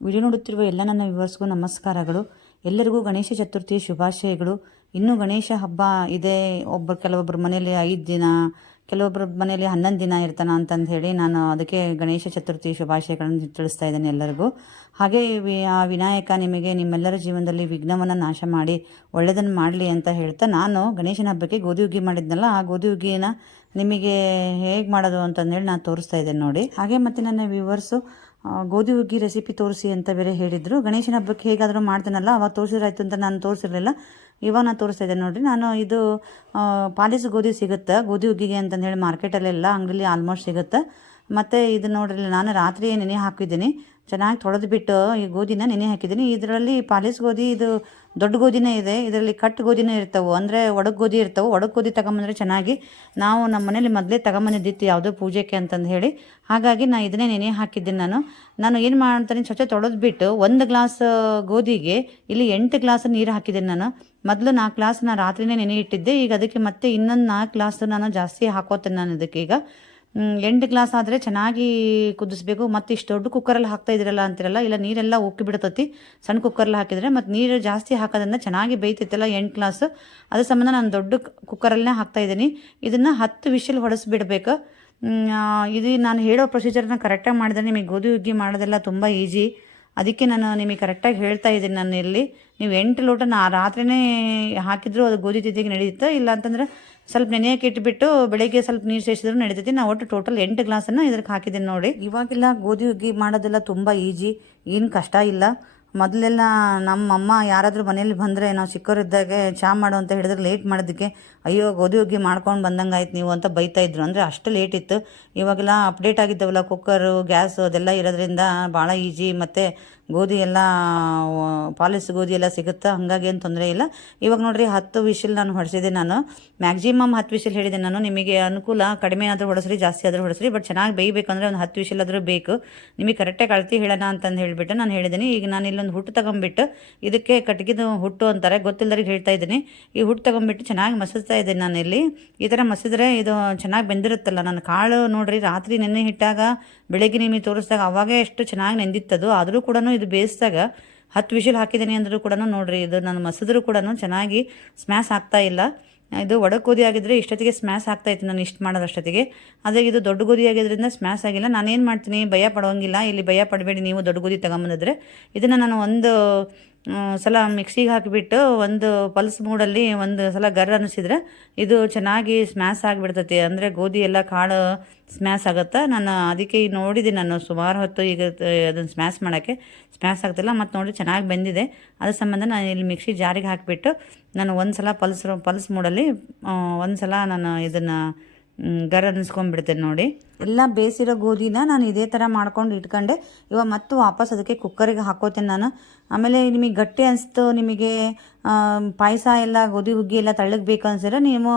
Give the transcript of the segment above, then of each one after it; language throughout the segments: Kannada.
ವಿಡಿಯೋ ನೋಡುತ್ತಿರುವ ಎಲ್ಲ ನನ್ನ ವಿವರ್ಸ್ಗೂ ನಮಸ್ಕಾರಗಳು. ಎಲ್ಲರಿಗೂ ಗಣೇಶ ಚತುರ್ಥಿ ಶುಭಾಶಯಗಳು. ಇನ್ನು ಗಣೇಶ ಹಬ್ಬ ಇದೆ. ಒಬ್ಬರು ಕೆಲವೊಬ್ಬರ ಮನೆಯಲ್ಲಿ ಐದು ದಿನ ಕೆಲವೊಬ್ಬರ ಮನೇಲಿ ಹನ್ನೊಂದು ದಿನ ಇರ್ತಾನ ಅಂತಂದು ಹೇಳಿ ನಾನು ಅದಕ್ಕೆ ಗಣೇಶ ಚತುರ್ಥಿ ಶುಭಾಶಯಗಳನ್ನು ತಿಳಿಸ್ತಾ ಇದ್ದೇನೆ ಎಲ್ಲರಿಗೂ. ಹಾಗೆ ಆ ವಿನಾಯಕ ನಿಮಗೆ ನಿಮ್ಮೆಲ್ಲರ ಜೀವನದಲ್ಲಿ ವಿಘ್ನವನ್ನು ನಾಶ ಮಾಡಿ ಒಳ್ಳೆಯದನ್ನು ಮಾಡಲಿ ಅಂತ ಹೇಳ್ತಾ ನಾನು ಗಣೇಶನ ಹಬ್ಬಕ್ಕೆ ಗೋಧಿ ಹುಗ್ಗಿ ಮಾಡಿದ್ನಲ್ಲ, ಆ ಗೋಧಿ ಹುಗ್ಗಿನ ನಿಮಗೆ ಹೇಗೆ ಮಾಡೋದು ಅಂತಂದೇಳಿ ನಾನು ತೋರಿಸ್ತಾ ಇದ್ದೇನೆ ನೋಡಿ. ಹಾಗೆ ಮತ್ತು ನನ್ನ ವ್ಯೂವರ್ಸು ಗೋಧಿ, ಹುಗ್ಗಿ ರೆಸಿಪಿ ತೋರಿಸಿ ಅಂತ ಬೇರೆ ಹೇಳಿದರು. ಗಣೇಶನ ಹಬ್ಬಕ್ಕೆ ಹೇಗಾದರೂ ಮಾಡ್ತೇನಲ್ಲ, ಅವಾಗ ತೋರಿಸಿದ್ರಾಯ್ತು ಅಂತ ನಾನು ತೋರಿಸಿರಲಿಲ್ಲ. ಇವಾಗ ನಾನು ತೋರಿಸ್ತಾ ಇದ್ದೇನೆ ನೋಡಿರಿ. ನಾನು ಇದು ಪಾಲಿಸ್ ಗೋಧಿ ಸಿಗುತ್ತೆ? ಗೋಧಿ, ಹುಗ್ಗಿಗೆ ಅಂತಂದು ಹೇಳಿ ಮಾರ್ಕೆಟಲ್ಲೆಲ್ಲ ಅಂಗಡಿಲಿ ಆಲ್ಮೋಸ್ಟ್ ಸಿಗುತ್ತೆ? ಮತ್ತು ಇದು ನೋಡ್ರಿ ನಾನು ರಾತ್ರಿ ನೆನೆ ಹಾಕಿದ್ದೀನಿ. ಚೆನ್ನಾಗಿ ತೊಳೆದು ಬಿಟ್ಟು ಈ ಗೋಧಿನ ನೆನೆ ಹಾಕಿದ್ದೀನಿ. ಇದರಲ್ಲಿ ಪಾಲಿಸ್ ಗೋಧಿ ಇದು ದೊಡ್ಡ ಗೋಧಿನೇ ಇದೆ. ಇದರಲ್ಲಿ ಕಟ್ಟು ಗೋಧಿನೇ ಇರ್ತವೆ. ಅಂದರೆ ಒಡಗ್ ಗೋಧಿ ಇರ್ತವೆ. ಒಡಕ್ ಗೋಧಿ ತಗೊಂಬಂದ್ರೆ ಚೆನ್ನಾಗಿ ನಾವು ನಮ್ಮ ಮನೇಲಿ ಮೊದಲೇ ತಗೊಂಬಂದಿದ್ದಿತ್ತು ಯಾವುದೋ ಪೂಜೆಗೆ ಅಂತಂದು ಹೇಳಿ. ಹಾಗಾಗಿ ನಾನು ಇದನ್ನೇ ನೆನೆ ಹಾಕಿದ್ದೀನಿ ನಾನು. ನಾನು ಏನು ಮಾಡ್ತೀನಿ ಸ್ವಚ್ಛ ತೊಳೆದು ಬಿಟ್ಟು ಒಂದು ಗ್ಲಾಸ್ ಗೋಧಿಗೆ ಇಲ್ಲಿ ಎಂಟು ಗ್ಲಾಸ್ ನೀರು ಹಾಕಿದ್ದೀನಿ ನಾನು. ಮೊದಲು ನಾಲ್ಕು ಗ್ಲಾಸ್ ನಾನು ರಾತ್ರಿನೇ ನೆನೆ ಇಟ್ಟಿದ್ದೆ. ಈಗ ಅದಕ್ಕೆ ಮತ್ತೆ ಇನ್ನೊಂದು ನಾಲ್ಕು ಗ್ಲಾಸ್ ನಾನು ಜಾಸ್ತಿ ಹಾಕೋತೇನೆ ನಾನು ಇದಕ್ಕೆ ಈಗ ಮ್, ಎಂಟು ಗ್ಲಾಸ್ ಆದರೆ ಚೆನ್ನಾಗಿ ಕುದಿಸ್ಬೇಕು. ಮತ್ತು ಇಷ್ಟು ದೊಡ್ಡ ಕುಕ್ಕರಲ್ಲಿ ಹಾಕ್ತಾ ಇದ್ರಲ್ಲ ಅಂತಿರಲ್ಲ, ಇಲ್ಲ ನೀರೆಲ್ಲ ಉಕ್ಕಿ ಬಿಡ್ತತಿ. ಸಣ್ಣ ಕುಕ್ಕರಲ್ಲಿ ಹಾಕಿದರೆ ಮತ್ತು ನೀರು ಜಾಸ್ತಿ ಹಾಕೋದ್ರಿಂದ ಚೆನ್ನಾಗಿ ಬೇಯ್ತಿತ್ತಲ್ಲ ಎಂಟು ಗ್ಲಾಸ್. ಅದ್ರ ಸಂಬಂಧ ನಾನು ದೊಡ್ಡ ಕುಕ್ಕರಲ್ಲೇ ಹಾಕ್ತಾ ಇದ್ದೀನಿ. ಇದನ್ನು ಹತ್ತು ವಿಷಲ್ ಹೊಡೆಸ್ಬಿಡ್ಬೇಕು. ಇದು ನಾನು ಹೇಳೋ ಪ್ರೊಸೀಜರ್ನ ಕರೆಕ್ಟಾಗಿ ಮಾಡಿದ್ರೆ ನಿಮಗೆ ಗೋಧಿ, ಹುಗ್ಗಿ ಮಾಡೋದೆಲ್ಲ ತುಂಬ ಈಸಿ ಅದಕ್ಕೆ ನಾನು ನಿಮಗೆ ಕರೆಕ್ಟಾಗಿ ಹೇಳ್ತಾ ಇದ್ದೀನಿ ನಾನು ಇಲ್ಲಿ. ನೀವು ಎಂಟು ಲೋಟ ನಾ ರಾತ್ರಿನೇ ಹಾಕಿದ್ರು ಅದು ಗೋಧಿ ತಿದ್ದಿಗೆ ನಡೆಯುತ್ತೆ ಇಲ್ಲ ಅಂತಂದ್ರೆ ಸ್ವಲ್ಪ ನೆನೆಯಕ್ಕೆ ಇಟ್ಬಿಟ್ಟು ಬೆಳಗ್ಗೆ ಸ್ವಲ್ಪ ನೀರು ಸೇರಿಸಿದ್ರು ನಡೀತೈತಿ. ನಾವು ಒಟ್ಟು ಟೋಟಲ್ ಎಂಟು ಗ್ಲಾಸನ್ನು ಇದಕ್ಕೆ ಹಾಕಿದ್ದೀನಿ ನೋಡಿ. ಇವಾಗೆಲ್ಲ ಗೋಧಿ, ಹುಗ್ಗಿ ಮಾಡೋದೆಲ್ಲ ತುಂಬ ಈಜಿ ಏನು ಕಷ್ಟ ಇಲ್ಲ. ಮೊದಲೆಲ್ಲ ನಮ್ಮ ಅಮ್ಮ ಯಾರಾದರೂ ಮನೇಲಿ ಬಂದರೆ ನಾವು ಚಿಕ್ಕವರಿದ್ದಾಗೆ ಚಹಾ ಮಾಡು ಅಂತ ಹೇಳಿದ್ರೆ ಲೇಟ್ ಮಾಡೋದಕ್ಕೆ, ಅಯ್ಯೋ, ಗೋಧಿ, ಹುಗ್ಗಿ ಮಾಡ್ಕೊಂಡು ಬಂದಂಗೆ ಆಯ್ತು ನೀವು ಅಂತ ಬೈತಾ ಇದ್ರು. ಅಂದರೆ ಅಷ್ಟು ಲೇಟ್ ಇತ್ತು. ಇವಾಗೆಲ್ಲ ಅಪ್ಡೇಟ್ ಆಗಿದ್ದವಲ್ಲ ಕುಕ್ಕರು ಗ್ಯಾಸು ಅದೆಲ್ಲ ಇರೋದ್ರಿಂದ ಭಾಳ ಈಜಿ ಮತ್ತು ಗೋಧಿ ಎಲ್ಲ ಪಾಲಿಸ್ ಗೋಧಿ ಎಲ್ಲ ಸಿಗುತ್ತಾ? ಹಾಗಾಗಿ ಏನು ತೊಂದರೆ ಇಲ್ಲ. ಇವಾಗ ನೋಡಿರಿ ಹತ್ತು ವಿಶಿಲ್ ನಾನು ಹೊಡೆಸಿದೆ ನಾನು. ಮ್ಯಾಕ್ಸಿಮಮ್ ಹತ್ತು ವಿಶಿಲ್ ಹೇಳಿದೆ ನಾನು. ನಿಮಗೆ ಅನುಕೂಲ ಕಡಿಮೆ ಆದರೂ ಹೊಡೆಸ್ರಿ, ಜಾಸ್ತಿ ಆದರೂ ಹೊಡೆಸ್ರಿ ಬಟ್ ಚೆನ್ನಾಗಿ ಬೇಯಬೇಕಂದ್ರೆ ಒಂದು ಹತ್ತು ವಿಶಿಲ್ ಆದರೂ ಬೇಕು. ನಿಮಗೆ ಕರೆಕ್ಟಾಗಿ ಅಳತಿ ಹೇಳೋಣ ಅಂತಂದು ಹೇಳಿಬಿಟ್ಟು ನಾನು ಹೇಳಿದ್ದೀನಿ. ಈಗ ನಾನು ಇಲ್ಲೊಂದು ಹುಟ್ಟು ತಗೊಂಬಿಟ್ಟು ಇದಕ್ಕೆ ಕಟ್ಗಿದು ಹುಟ್ಟು ಅಂತಾರೆ ಗೊತ್ತಿಲ್ಲದವ್ರಿಗೆ ಹೇಳ್ತಾ ಇದ್ದೀನಿ. ಈ ಹುಟ್ಟು ತಗೊಂಬಿಟ್ಟು ಚೆನ್ನಾಗಿ ಮಸಿಸ್ತಾ ಇದ್ದೀನಿ ನಾನು ಇಲ್ಲಿ. ಈ ಥರ ಮಸಿದ್ರೆ ಇದು ಚೆನ್ನಾಗಿ ಬೆಂದಿರುತ್ತಲ್ಲ, ನನ್ನ ಕಾಳು ನೋಡಿರಿ ರಾತ್ರಿ ನೆನೆ ಹಿಟ್ಟಾಗ ಬೆಳಗ್ಗೆ ನಿಮಗೆ ತೋರಿಸಿದಾಗ ಅವಾಗೇ ಎಷ್ಟು ಚೆನ್ನಾಗಿ ನೆಂದಿತ್ತದು. ಆದರೂ ಕೂಡ ಇದು ಬೇಯಿಸಿದಾಗ ಹತ್ತು ವಿಷಲ್ ಹಾಕಿದ್ದೀನಿ ಅಂದರೂ ಕೂಡ ನೋಡಿರಿ, ಇದು ನಾನು ಮಸಿದ್ರು ಕೂಡ ಚೆನ್ನಾಗಿ ಸ್ಮ್ಯಾಸ್ ಆಗ್ತಾ ಇಲ್ಲ. ಇದು ಒಡ ಗೋಧಿ ಆಗಿದ್ರೆ ಇಷ್ಟೊತ್ತಿಗೆ ಸ್ಮ್ಯಾಸ್ ಆಗ್ತಾ ಇತ್ತು ನಾನು ಇಷ್ಟು ಮಾಡೋದಷ್ಟೊತ್ತಿಗೆ ಆದರೆ ಇದು ದೊಡ್ಡ ಗೋಧಿ ಆಗಿದ್ರಿಂದ ಸ್ಮ್ಯಾಸ್ ಆಗಿಲ್ಲ. ನಾನೇನು ಮಾಡ್ತೀನಿ, ಭಯ ಪಡೋಂಗಿಲ್ಲ. ಇಲ್ಲಿ ಭಯ ಪಡಬೇಡಿ, ನೀವು ದೊಡ್ಡ ಗೋಧಿ ತಗೊಂಬಂದಿದ್ರೆ. ಇದನ್ನು ನಾನು ಒಂದು ಸಲ ಮಿಕ್ಸಿಗೆ ಹಾಕಿಬಿಟ್ಟು ಒಂದು ಪಲ್ಸ್ ಮೂಡಲ್ಲಿ ಒಂದು ಸಲ ಗರ್ ಅನ್ನಿಸಿದ್ರೆ ಇದು ಚೆನ್ನಾಗಿ ಸ್ಮ್ಯಾಶ್ ಆಗಿಬಿಡ್ತೈತಿ. ಅಂದರೆ ಗೋಧಿ ಎಲ್ಲ ಕಾಳು ಸ್ಮ್ಯಾಸ್ ಆಗುತ್ತೆ? ನಾನು ಅದಕ್ಕೆ ನೋಡಿದ್ದೀನಿ ನಾನು ಸುಮಾರು ಹೊತ್ತು ಈಗ ಅದನ್ನು ಸ್ಮ್ಯಾಸ್ ಮಾಡೋಕ್ಕೆ. ಸ್ಮ್ಯಾಶ್ ಆಗ್ತಿಲ್ಲ, ಮತ್ತು ನೋಡಿ ಚೆನ್ನಾಗಿ ಬೆಂದಿದೆ. ಅದ್ರ ಸಂಬಂಧ ನಾನು ಇಲ್ಲಿ ಮಿಕ್ಸಿ ಜಾರಿಗೆ ಹಾಕಿಬಿಟ್ಟು ನಾನು ಒಂದು ಸಲ ಪಲ್ಸ್ ಪಲ್ಸ್ ಮೂಡಲ್ಲಿ ಒಂದು ಸಲ ನಾನು ಇದನ್ನು ಗರ್ ಅನ್ನಿಸ್ಕೊಂಡ್ಬಿಡ್ತೇನೆ ನೋಡಿ. ಎಲ್ಲ ಬೇಯಿಸಿರೋ ಗೋಧಿನ ನಾನು ಇದೇ ಥರ ಮಾಡ್ಕೊಂಡು ಇಟ್ಕೊಂಡೆ. ಇವಾಗ ಮತ್ತು ವಾಪಸ್ ಅದಕ್ಕೆ ಕುಕ್ಕರಿಗೆ ಹಾಕೋತೇನೆ ನಾನು. ಆಮೇಲೆ ನಿಮಗೆ ಗಟ್ಟಿ ಅನಿಸ್ತು, ನಿಮಗೆ ಪಾಯಸ ಎಲ್ಲ, ಗೋಧಿ, ಹುಗ್ಗಿ ಎಲ್ಲ ತಳ್ಳಗೆ ಬೇಕು ಅನ್ಸಿದ್ರೆ ನೀವು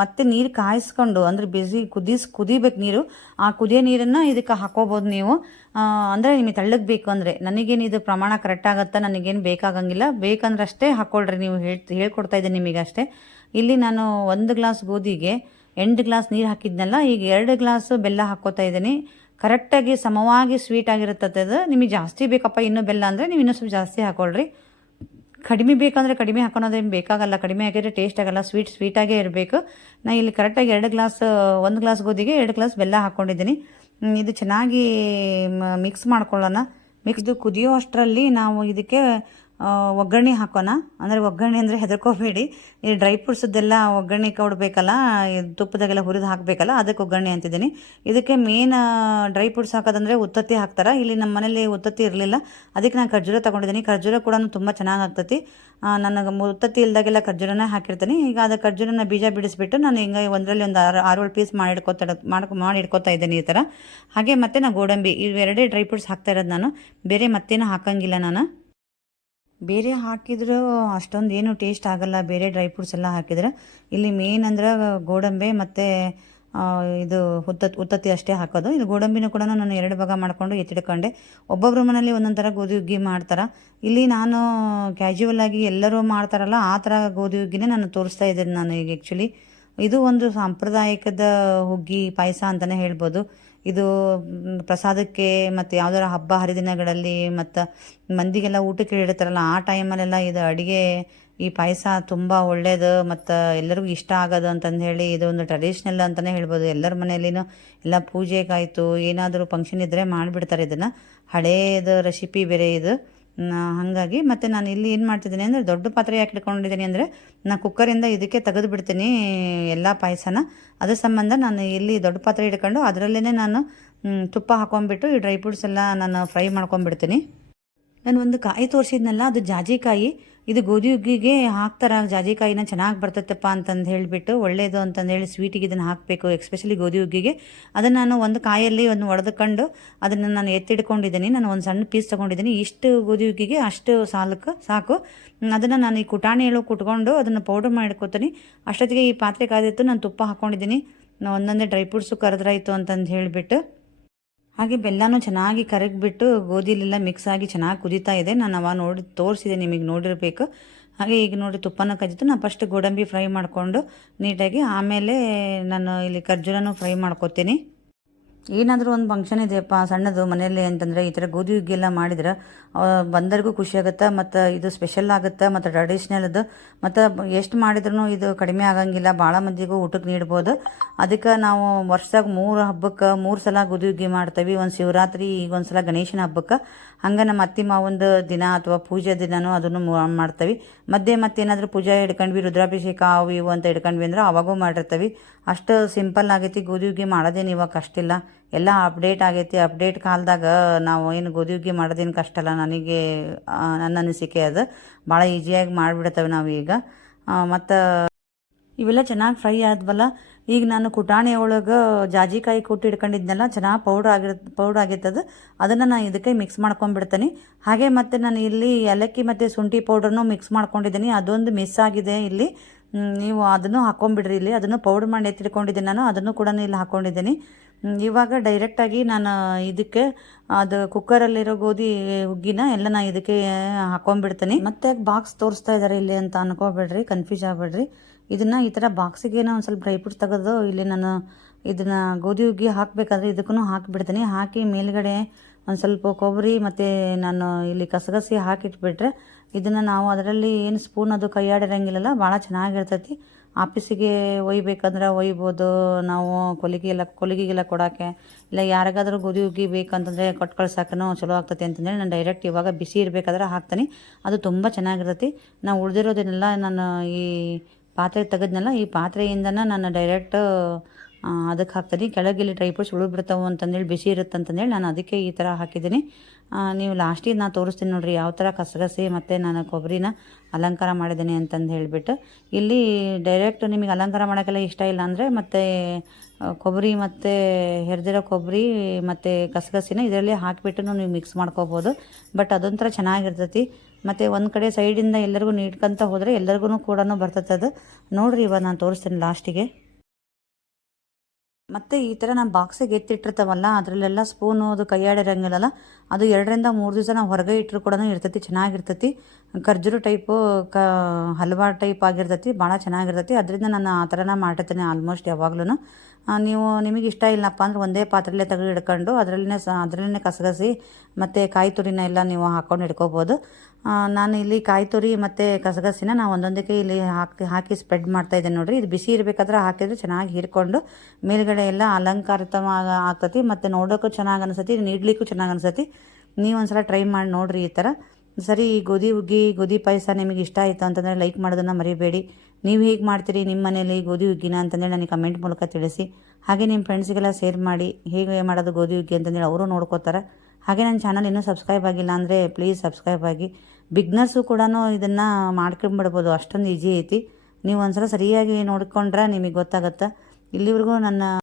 ಮತ್ತೆ ನೀರು ಕಾಯಿಸ್ಕೊಂಡು, ಅಂದರೆ ಬಿಸಿ ಕುದಿಸ್ ಕುದಿಬೇಕು ನೀರು. ಆ ಕುದಿಯೋ ನೀರನ್ನು ಇದಕ್ಕೆ ಹಾಕೋಬೋದು ನೀವು. ಅಂದರೆ ನಿಮಗೆ ತಳ್ಳಗೆ ಬೇಕು ಅಂದರೆ. ನನಗೇನು ಇದು ಪ್ರಮಾಣ ಕರೆಕ್ಟ್ ಆಗುತ್ತಾ, ನನಗೇನು ಬೇಕಾಗಂಗಿಲ್ಲ. ಬೇಕಂದ್ರೆ ಅಷ್ಟೇ ಹಾಕ್ಕೊಳ್ರಿ ನೀವು ಹೇಳ್ ಹೇಳ್ಕೊಡ್ತಾ ಇದ್ದೀನಿ ನಿಮಗೆ ಅಷ್ಟೇ. ಇಲ್ಲಿ ನಾನು ಒಂದು ಗ್ಲಾಸ್ ಗೋಧಿಗೆ ಎಂಟು ಗ್ಲಾಸ್ ನೀರು ಹಾಕಿದ್ನಲ್ಲ, ಈಗ ಎರಡು ಗ್ಲಾಸು ಬೆಲ್ಲ ಹಾಕ್ಕೋತಾ ಇದ್ದೀನಿ. ಕರೆಕ್ಟಾಗಿ ಸಮವಾಗಿ ಸ್ವೀಟ್ ಆಗಿರುತ್ತದೆ ಅದು. ನಿಮಗೆ ಜಾಸ್ತಿ ಬೇಕಪ್ಪ ಇನ್ನೂ ಬೆಲ್ಲ ಅಂದರೆ ನೀವು ಇನ್ನೂ ಸ್ವಲ್ಪ ಜಾಸ್ತಿ ಹಾಕ್ಕೊಳ್ರಿ ಕಡಿಮೆ ಬೇಕಂದರೆ ಕಡಿಮೆ ಹಾಕೊಳೋದೇನು ಬೇಕಾಗಲ್ಲ. ಕಡಿಮೆ ಆಗಿದ್ರೆ ಟೇಸ್ಟ್ ಆಗಲ್ಲ ಸ್ವೀಟ್ ಸ್ವೀಟಾಗೇ ಇರಬೇಕು. ನಾನು ಇಲ್ಲಿ ಕರೆಕ್ಟಾಗಿ ಎರಡು ಗ್ಲಾಸ್, ಒಂದು ಗ್ಲಾಸ್ ಗೋಧಿಗೆ ಎರಡು ಗ್ಲಾಸ್ ಬೆಲ್ಲ ಹಾಕ್ಕೊಂಡಿದ್ದೀನಿ ಇದು ಚೆನ್ನಾಗಿ ಮಿಕ್ಸ್ ಮಾಡ್ಕೊಳ್ಳೋಣ. ಮಿಕ್ಸ್ದು ಕುದಿಯೋ ಅಷ್ಟರಲ್ಲಿ ನಾವು ಇದಕ್ಕೆ ಒಗ್ಗರಣೆ ಹಾಕೋಣ. ಅಂದರೆ ಒಗ್ಗರಣೆ ಅಂದರೆ ಹೆದರ್ಕೋಬೇಡಿ. ಈ ಡ್ರೈ ಫ್ರೂಟ್ಸದ್ದೆಲ್ಲ ಒಗ್ಗರಣೆ ಕೊಡಬೇಕಲ್ಲ ತುಪ್ಪದಾಗೆಲ್ಲ ಹುರಿದು ಹಾಕಬೇಕಲ್ಲ, ಅದಕ್ಕೆ ಒಗ್ಗರಣೆ ಅಂತಿದ್ದೀನಿ. ಇದಕ್ಕೆ ಮೇನ್ ಡ್ರೈ ಫ್ರೂಟ್ಸ್ ಹಾಕೋದಂದರೆ ಉತ್ತತ್ತಿ ಹಾಕ್ತಾರೆ. ಇಲ್ಲಿ ನಮ್ಮ ಮನೇಲಿ ಉತ್ತತ್ತಿ ಇರಲಿಲ್ಲ. ಅದಕ್ಕೆ ನಾನು ಖರ್ಜೂರ ತೊಗೊಂಡಿದ್ದೀನಿ. ಖರ್ಜೂರ ಕೂಡ ತುಂಬ ಚೆನ್ನಾಗಿ ಆಗ್ತೈತಿ. ನನಗೆ ಉತ್ತತ್ತಿ ಇಲ್ದಾಗೆಲ್ಲ ಖರ್ಜೂರನೇ ಹಾಕಿರ್ತೀನಿ. ಈಗ ಅದು ಖರ್ಜೂರನ ಬೀಜ ಬಿಡಿಸ್ಬಿಟ್ಟು ನಾನು ಹಿಂಗೆ ಒಂದರಲ್ಲಿ ಒಂದು ಆರು ಆರು ಏಳು ಪೀಸ್ ಮಾಡಿ ಇಟ್ಕೋತಾ ಮಾಡ್ಕೊ ಮಾಡಿ ಇಡ್ಕೊತಾ ಇದ್ದೀನಿ ಈ ಥರ ಹಾಗೆ ಮತ್ತೆ ನಾನು ಗೋಡಂಬಿ, ಇವೆರಡೇ ಡ್ರೈ ಫ್ರೂಟ್ಸ್ ಹಾಕ್ತಾ ಇರೋದು ನಾನು. ಬೇರೆ ಮತ್ತೇನು ಹಾಕೋಂಗಿಲ್ಲ ನಾನು. ಬೇರೆ ಹಾಕಿದ್ರು ಅಷ್ಟೊಂದು ಏನು ಟೇಸ್ಟ್ ಆಗಲ್ಲ, ಬೇರೆ ಡ್ರೈ ಫ್ರೂಟ್ಸ್ ಎಲ್ಲ ಹಾಕಿದ್ರೆ. ಇಲ್ಲಿ ಮೇನ್ ಅಂದ್ರೆ ಗೋಡಂಬಿ ಮತ್ತು ಇದು ಹುತ್ತತ್ ಉತ್ತತ್ತಿ ಅಷ್ಟೇ ಹಾಕೋದು. ಇಲ್ಲಿ ಗೋಡಂಬಿನೂ ಕೂಡ ನಾನು ಎರಡು ಭಾಗ ಮಾಡಿಕೊಂಡು ಎತ್ತಿಡ್ಕೊಂಡೆ. ಒಬ್ಬೊಬ್ಬರ ಮನೇಲಿ ಒಂದೊಂದು ಥರ ಗೋಧಿ ಹುಗ್ಗಿ ಮಾಡ್ತಾರೆ. ಇಲ್ಲಿ ನಾನು ಕ್ಯಾಶುವಲ್ ಆಗಿ ಎಲ್ಲರೂ ಮಾಡ್ತಾರಲ್ಲ, ಆ ಥರ ಗೋಧಿ ಹುಗ್ಗಿನೇ ನಾನು ತೋರಿಸ್ತಾ ಇದ್ದೀನಿ ನಾನು ಈಗ ಆ್ಯಕ್ಚುಲಿ ಇದು ಒಂದು ಸಾಂಪ್ರದಾಯಿಕದ ಹುಗ್ಗಿ ಪಾಯಸ ಅಂತಲೇ ಹೇಳ್ಬೋದು. ಇದು ಪ್ರಸಾದಕ್ಕೆ ಮತ್ತು ಯಾವ್ದಾರ ಹಬ್ಬ ಹರಿದಿನಗಳಲ್ಲಿ ಮತ್ತು ಮಂದಿಗೆಲ್ಲ ಊಟಕ್ಕೆ ಇಡ್ತಾರಲ್ಲ ಆ ಟೈಮಲ್ಲೆಲ್ಲ ಇದು ಅಡುಗೆ, ಈ ಪಾಯಸ ತುಂಬ ಒಳ್ಳೆಯದು ಮತ್ತು ಎಲ್ಲರಿಗೂ ಇಷ್ಟ ಆಗೋದು ಅಂತಂದು ಹೇಳಿ ಇದು ಒಂದು ಟ್ರೆಡಿಷ್ನಲ್ ಅಂತಲೇ ಹೇಳ್ಬೋದು. ಎಲ್ಲರ ಮನೆಯಲ್ಲಿನ ಎಲ್ಲ ಪೂಜೆಗಾಯಿತು, ಏನಾದರೂ ಫಂಕ್ಷನ್ ಇದ್ದರೆ ಮಾಡಿಬಿಡ್ತಾರೆ ಇದನ್ನು. ಹಳೇದು ರೆಸಿಪಿ ಬೇರೆ ಇದು. ಹಾಗಾಗಿ ಮತ್ತು ನಾನು ಇಲ್ಲಿ ಏನು ಮಾಡ್ತಿದ್ದೀನಿ ಅಂದರೆ ದೊಡ್ಡ ಪಾತ್ರೆ ಯಾಕೆ ಇಟ್ಕೊಂಡಿದ್ದೀನಿ ಅಂದರೆ ನಾನು ಕುಕ್ಕರಿಂದ ಇದಕ್ಕೆ ತೆಗೆದು ಬಿಡ್ತೀನಿ ಎಲ್ಲ ಪಾಯಸನ. ಅದ್ರ ಸಂಬಂಧ ನಾನು ಇಲ್ಲಿ ದೊಡ್ಡ ಪಾತ್ರೆ ಇಟ್ಕೊಂಡು ಅದರಲ್ಲೇ ನಾನು ತುಪ್ಪ ಹಾಕೊಂಡ್ಬಿಟ್ಟು ಈ ಡ್ರೈ ಫ್ರೂಟ್ಸ್ ಎಲ್ಲ ನಾನು ಫ್ರೈ ಮಾಡ್ಕೊಂಡ್ಬಿಡ್ತೀನಿ. ನಾನು ಒಂದು ಕಾಯಿ ತೋರಿಸಿದ್ನಲ್ಲ, ಅದು ಜಾಜಿಕಾಯಿ. ಇದು ಗೋಧಿ ಹುಗ್ಗಿಗೆ ಹಾಕ್ತಾರೆ, ಜಾಜಿಕಾಯಿನ ಚೆನ್ನಾಗಿ ಬರ್ತೈತಪ್ಪ ಅಂತಂದು ಹೇಳಿಬಿಟ್ಟು ಒಳ್ಳೇದು ಅಂತಂದು ಹೇಳಿ ಸ್ವೀಟಿಗೆ ಇದನ್ನು ಹಾಕಬೇಕು ಎಸ್ಪೆಷಲಿ ಗೋಧಿ ಹುಗ್ಗಿಗೆ ಅದನ್ನು ನಾನು ಒಂದು ಕಾಯಲ್ಲಿ ಒಂದು ಒಡೆದುಕೊಂಡು ಅದನ್ನು ನಾನು ಎತ್ತಿಡ್ಕೊಂಡಿದ್ದೀನಿ. ನಾನು ಒಂದು ಸಣ್ಣ ಪೀಸ್ ತೊಗೊಂಡಿದ್ದೀನಿ. ಇಷ್ಟು ಗೋಧಿ ಹುಗ್ಗಿಗೆ ಅಷ್ಟು ಸಾಲಕ್ಕೆ ಸಾಕು. ಅದನ್ನು ನಾನು ಈ ಕುಟಾಣಿ ಎಳು ಕುಟ್ಕೊಂಡು ಅದನ್ನು ಪೌಡರ್ ಮಾಡ್ಕೋತೀನಿ. ಅಷ್ಟೊತ್ತಿಗೆ ಈ ಪಾತ್ರೆ ಕಾದಿತ್ತು, ನಾನು ತುಪ್ಪ ಹಾಕ್ಕೊಂಡಿದ್ದೀನಿ ಒಂದೊಂದೇ ಡ್ರೈ ಫ್ರೂಟ್ಸು ಕರೆದ್ರಾಯಿತು ಅಂತಂದು ಹೇಳಿಬಿಟ್ಟು. ಹಾಗೆ ಬೆಲ್ಲನೂ ಚೆನ್ನಾಗಿ ಕರಗಿಬಿಟ್ಟು ಗೋಧಿಲೆಲ್ಲ ಮಿಕ್ಸ್ ಆಗಿ ಚೆನ್ನಾಗಿ ಕುದೀತಾ ಇದೆ. ನಾನು ಅವ ನೋಡಿ ತೋರಿಸಿದೆ, ನಿಮಗೆ ನೋಡಿರಬೇಕು. ಹಾಗೆ ಈಗ ನೋಡಿ ತುಪ್ಪನ ಕಜ್ಜಿತು ನಾನು ಫಸ್ಟ್ ಗೋಡಂಬಿ ಫ್ರೈ ಮಾಡಿಕೊಂಡು ನೀಟಾಗಿ ಆಮೇಲೆ ನಾನು ಇಲ್ಲಿ ಖರ್ಜೂರನೂ ಫ್ರೈ ಮಾಡ್ಕೊತೀನಿ. ಏನಾದರೂ ಒಂದು ಫಂಕ್ಷನ್ ಇದೆಯಪ್ಪ, ಸಣ್ಣದು ಮನೆಯಲ್ಲಿ ಅಂತಂದರೆ ಈ ಥರ ಗೋಧಿ ಹುಗ್ಗಿ ಮಾಡಿದ್ರೆ ಬಂದರಿಗೂ ಖುಷಿಯಾಗುತ್ತೆ ಮತ್ತು ಇದು ಸ್ಪೆಷಲ್ ಆಗುತ್ತೆ, ಮತ್ತು ಟ್ರೆಡಿಷ್ನಲ್ದು ಮತ್ತು ಎಷ್ಟು ಮಾಡಿದ್ರೂ ಇದು ಕಡಿಮೆ ಆಗಂಗಿಲ್ಲ ಭಾಳ ಮಂದಿಗೂ ಊಟಕ್ಕೆ ನೀಡ್ಬೋದು. ಅದಕ್ಕೆ ನಾವು ವರ್ಷದಾಗ ಮೂರು ಹಬ್ಬಕ್ಕೆ, ಮೂರು ಸಲ ಗೋಧಿ ಹುಗ್ಗಿ ಮಾಡ್ತೀವಿ. ಒಂದು ಶಿವರಾತ್ರಿ ಈಗ ಒಂದು ಸಲ ಗಣೇಶನ ಹಬ್ಬಕ್ಕೆ. ಹಂಗೆ ನಮ್ಮ ಅತ್ತಿ ಮಾವೊಂದು ದಿನ ಅಥವಾ ಪೂಜೆ ದಿನನೂ ಅದನ್ನು ಮಾಡ್ತೀವಿ. ಮಧ್ಯೆ ಮತ್ತೆ ಏನಾದರೂ ಪೂಜೆ ಹಿಡ್ಕೊಂಡ್ವಿ, ರುದ್ರಾಭಿಷೇಕ ಅವು ಇವು ಅಂತ ಹಿಡ್ಕೊಂಡ್ವಿ ಅಂದ್ರೆ ಅವಾಗೂ ಮಾಡಿರ್ತೀವಿ. ಅಷ್ಟು ಸಿಂಪಲ್ ಆಗೈತಿ, ಗೋಧಿ ಹುಗ್ಗಿ ಮಾಡೋದೇನು ಇವಾಗ ಕಷ್ಟ ಇಲ್ಲ ಎಲ್ಲ ಅಪ್ಡೇಟ್ ಆಗೈತಿ. ಅಪ್ಡೇಟ್ ಕಾಲದಾಗ ನಾವು ಏನು ಗೋಧಿ ಹುಗ್ಗಿ ಮಾಡೋದೇನು ಕಷ್ಟ ಅಲ್ಲ. ನನಗೆ ನನ್ನ ಅನಿಸಿಕೆ ಅದು. ಭಾಳ ಈಸಿಯಾಗಿ ಮಾಡಿಬಿಡ್ತವೆ ನಾವು ಈಗ. ಮತ್ತು ಇವೆಲ್ಲ ಚೆನ್ನಾಗಿ ಫ್ರೈ ಆದ್ವಲ್ಲ. ಈಗ ನಾನು ಕುಟಾಣಿ ಒಳಗೆ ಜಾಜಿಕಾಯಿ ಕುಟ್ಟಿ ಇಟ್ಕೊಂಡಿದ್ನಲ್ಲ, ಚೆನ್ನಾಗಿ ಪೌಡ್ರ್ ಆಗಿರ್ ಪೌಡ್ರ್ ಆಗಿರ್ತದೆ ಅದನ್ನು ನಾನು ಇದಕ್ಕೆ ಮಿಕ್ಸ್ ಮಾಡ್ಕೊಂಡ್ಬಿಡ್ತೀನಿ. ಹಾಗೆ ಮತ್ತು ನಾನು ಇಲ್ಲಿ ಏಲಕ್ಕಿ ಮತ್ತು ಶುಂಠಿ ಪೌಡ್ರನ್ನು ಮಿಕ್ಸ್ ಮಾಡ್ಕೊಂಡಿದ್ದೀನಿ. ಅದೊಂದು ಮಿಸ್ ಆಗಿದೆ ಇಲ್ಲಿ. ನೀವು ಅದನ್ನು ಹಾಕ್ಕೊಂಬಿಡ್ರಿ ಇಲ್ಲಿ. ಅದನ್ನು ಪೌಡ್ರ್ ಮಾಡಿ ಎತ್ತಿಟ್ಕೊಂಡಿದ್ದೀನಿ ನಾನು. ಅದನ್ನು ಕೂಡ ಇಲ್ಲಿ ಹಾಕ್ಕೊಂಡಿದ್ದೀನಿ ಇವಾಗ ಡೈರೆಕ್ಟಾಗಿ ನಾನು ಇದಕ್ಕೆ, ಅದು ಕುಕ್ಕರಲ್ಲಿರೋ ಗೋಧಿ, ಹುಗ್ಗಿನ ಎಲ್ಲ ನಾನು ಇದಕ್ಕೆ ಹಾಕೊಂಡ್ಬಿಡ್ತೀನಿ ಮತ್ತೆ ಬಾಕ್ಸ್ ತೋರಿಸ್ತಾ ಇದ್ದಾರೆ ಇಲ್ಲಿ ಅಂತ ಅನ್ಕೋಬೇಡ್ರಿ ಕನ್ಫ್ಯೂಸ್ ಆಗಬೇಡ್ರಿ. ಇದನ್ನು ಈ ಥರ ಬಾಕ್ಸಿಗೆ ಒಂದು ಸ್ವಲ್ಪ ಡ್ರೈ ಫ್ರೂಟ್ಸ್ ತೆಗೆದು, ಇಲ್ಲಿ ನಾನು ಇದನ್ನು ಗೋಧಿ, ಹುಗ್ಗಿ ಹಾಕಬೇಕಾದ್ರೆ ಇದಕ್ಕೂ ಹಾಕಿಬಿಡ್ತೀನಿ. ಹಾಕಿ ಮೇಲ್ಗಡೆ ಒಂದು ಸ್ವಲ್ಪ ಕೊಬ್ಬರಿ ಮತ್ತು ನಾನು ಇಲ್ಲಿ ಕಸಗಸಿ ಹಾಕಿಟ್ಬಿಟ್ರೆ, ಇದನ್ನು ನಾವು ಅದರಲ್ಲಿ ಏನು ಸ್ಪೂನ್ ಅದು ಕೈಯಾಡಿರಂಗಿಲ್ಲಲ್ಲ, ಭಾಳ ಚೆನ್ನಾಗಿರ್ತೈತಿ. ಆಫೀಸಿಗೆ ಒಯ್ಬೇಕಂದ್ರೆ ಒಯ್ಬೋದು, ನಾವು ಕೊಲಿಗೆಲ್ಲ, ಕೊಲಿಗೆಗೆಲ್ಲ ಕೊಡೋಕ್ಕೆ ಇಲ್ಲ ಯಾರಿಗಾದ್ರೂ ಗುದಿ ಉಗಿ ಬೇಕಂತಂದರೆ ಕೊಟ್ಟು ಕಳ್ಸಾಕೂ ಚಲೋ ಆಗ್ತೈತಿ ಅಂತಂದೇಳಿ ನಾನು ಡೈರೆಕ್ಟ್ ಇವಾಗ ಬಿಸಿ ಇರಬೇಕಾದ್ರೆ ಹಾಕ್ತೀನಿ. ಅದು ತುಂಬ ಚೆನ್ನಾಗಿರ್ತತಿ. ನಾವು ಉಳಿದಿರೋದನ್ನೆಲ್ಲ ನಾನು ಈ ಪಾತ್ರೆ ತೆಗೆದ್ನಲ್ಲ ಈ ಪಾತ್ರೆಯಿಂದನೇ ನಾನು ಡೈರೆಕ್ಟ್ ಅದಕ್ಕೆ ಹಾಕ್ತೀನಿ ಕೆಳಗೆ ಇಲ್ಲಿ ಡ್ರೈ ಫ್ರೂಟ್ಸ್ ಉಳಿದ್ಬಿಡ್ತಾವೆ ಅಂತಂದೇಳಿ ಬಿಸಿ ಇರುತ್ತೆ ಅಂತಂದೇಳಿ ನಾನು ಅದಕ್ಕೆ ಈ ಥರ ಹಾಕಿದ್ದೀನಿ. ನೀವು ಲಾಸ್ಟಿಗೆ ನಾನು ತೋರಿಸ್ತೀನಿ ನೋಡಿರಿ ಯಾವ ಥರ ಕಸಗಸಿ ಮತ್ತು ನಾನು ಕೊಬ್ಬರಿನ ಅಲಂಕಾರ ಮಾಡಿದ್ದೀನಿ ಅಂತಂದು ಹೇಳಿಬಿಟ್ಟು. ಇಲ್ಲಿ ಡೈರೆಕ್ಟ್ ನಿಮಗೆ ಅಲಂಕಾರ ಮಾಡೋಕ್ಕೆಲ್ಲ ಇಷ್ಟ ಇಲ್ಲ ಅಂದರೆ ಮತ್ತು ಕೊಬ್ಬರಿ ಮತ್ತು ಹೆರ್ದಿರೋ ಕೊಬ್ಬರಿ ಮತ್ತು ಕಸಗಸಿನ ಇದರಲ್ಲಿ ಹಾಕಿಬಿಟ್ಟು ನೀವು ಮಿಕ್ಸ್ ಮಾಡ್ಕೋಬೋದು. ಬಟ್ ಅದೊಂಥರ ಚೆನ್ನಾಗಿರ್ತೈತಿ. ಮತ್ತು ಒಂದು ಕಡೆ ಸೈಡಿಂದ ಎಲ್ಲರಿಗೂ ನೀಡ್ಕೊಂತ ಹೋದರೆ ಎಲ್ಲರಿಗೂ ಕೂಡ ಬರ್ತೈತೆ ಅದು. ನೋಡಿರಿ ಇವಾಗ ನಾನು ತೋರಿಸ್ತೀನಿ ಲಾಸ್ಟಿಗೆ ಮತ್ತು ಈ ಥರ ನಾವು ಬಾಕ್ಸಿಗೆ ಎತ್ತಿಟ್ಟಿರ್ತಾವಲ್ಲ ಅದರಲ್ಲೆಲ್ಲ ಸ್ಪೂನು ಅದು ಕೈಯಾಡಿರಂಗಿಲ್ಲಲ್ಲ, ಅದು ಎರಡರಿಂದ ಮೂರು ದಿವಸ ನಾವು ಹೊರಗೆ ಇಟ್ಟರು ಕೂಡ ಇರ್ತೈತಿ, ಚೆನ್ನಾಗಿರ್ತೈತಿ. ಖರ್ಜೂರು ಟೈಪು ಕ, ಹಲ್ವಾ ಟೈಪ್ ಆಗಿರ್ತೈತಿ ಭಾಳ ಚೆನ್ನಾಗಿರ್ತೈತಿ. ಅದರಿಂದ ನಾನು ಆ ಥರನ ಮಾಡಿರ್ತೀನಿ ಆಲ್ಮೋಸ್ಟ್ ಯಾವಾಗ್ಲೂ ನೀವು ನಿಮಗೆ ಇಷ್ಟ ಇಲ್ಲಪ್ಪ ಅಂದ್ರೆ ಒಂದೇ ಪಾತ್ರೆಯಲ್ಲೇ ತೆಗೆದು ಹಿಡ್ಕೊಂಡು ಅದರಲ್ಲೇ ಸ ಅದರಲ್ಲೇ ಕಸಗಸಿ ಮತ್ತು ಕಾಯಿ ತುರಿನ ಎಲ್ಲ ನೀವು ಹಾಕ್ಕೊಂಡು ಇಟ್ಕೋಬೋದು ನಾನು ಇಲ್ಲಿ ಕಾಯಿ ತುರಿ ಮತ್ತು ಕಸಗಸಿನ ನಾನು ಒಂದೊಂದಕ್ಕೆ ಇಲ್ಲಿ ಹಾಕಿ ಹಾಕಿ ಸ್ಪ್ರೆಡ್ ಮಾಡ್ತಾ ಇದ್ದೆ ನೋಡ್ರಿ. ಇದು ಬಿಸಿ ಇರಬೇಕಾದ್ರೆ ಹಾಕಿದ್ರೆ ಚೆನ್ನಾಗಿ ಹೀರ್ಕೊಂಡು ಮೇಲ್ಗಡೆ ಎಲ್ಲ ಅಲಂಕಾರಿತವಾಗ ಆಗ್ತತಿ ಮತ್ತು ನೋಡೋಕ್ಕೂ ಚೆನ್ನಾಗಿ ಅನಿಸ್ತತಿ ನೀಡ್ಲಿಕ್ಕೂ ಚೆನ್ನಾಗಿ ಅನಿಸತಿ. ನೀವು ಒಂದ್ಸಲ ಟ್ರೈ ಮಾಡಿ ನೋಡಿರಿ ಈ ಥರ ಸರಿ ಗೋಧಿ ಹುಗ್ಗಿ, ಗೋಧಿ ಪಾಯಸ ನಿಮಗೆ ಇಷ್ಟ ಆಯಿತು ಅಂತಂದರೆ ಲೈಕ್ ಮಾಡೋದನ್ನು ಮರಿಬೇಡಿ. ನೀವು ಹೇಗೆ ಮಾಡ್ತೀರಿ? ನಿಮ್ಮ ಮನೇಲಿ ಗೋಧಿ ಹುಗ್ಗಿನ ಅಂತಂದೇಳಿ ನನಗೆ ಕಮೆಂಟ್ ಮೂಲಕ ತಿಳಿಸಿ. ಹಾಗೆ ನಿಮ್ಮ ಫ್ರೆಂಡ್ಸ್ಗೆಲ್ಲ ಶೇರ್ ಮಾಡಿ ಹೇಗೆ ಮಾಡೋದು ಗೋಧಿ ಹುಗ್ಗಿ ಅಂತಂದೇಳಿ ಅವರು ನೋಡ್ಕೋತಾರೆ. ಹಾಗೆ ನನ್ನ ಚಾನಲ್ ಇನ್ನೂ ಸಬ್ಸ್ಕ್ರೈಬ್ ಆಗಿಲ್ಲ ಅಂದರೆ ಪ್ಲೀಸ್ ಸಬ್ಸ್ಕ್ರೈಬ್ ಆಗಿ. ಬಿಗ್ನರ್ಸು ಕೂಡ ಇದನ್ನು ಮಾಡ್ಕೊಂಡ್ಬಿಡ್ಬೋದು. ಅಷ್ಟೊಂದು ಈಜಿ ಐತಿ. ನೀವು ಒಂದ್ಸಲ ಸರಿಯಾಗಿ ನೋಡ್ಕೊಂಡ್ರೆ ನಿಮಗೆ ಗೊತ್ತಾಗುತ್ತೆ. ಇಲ್ಲಿವರೆಗೂ ನನ್ನ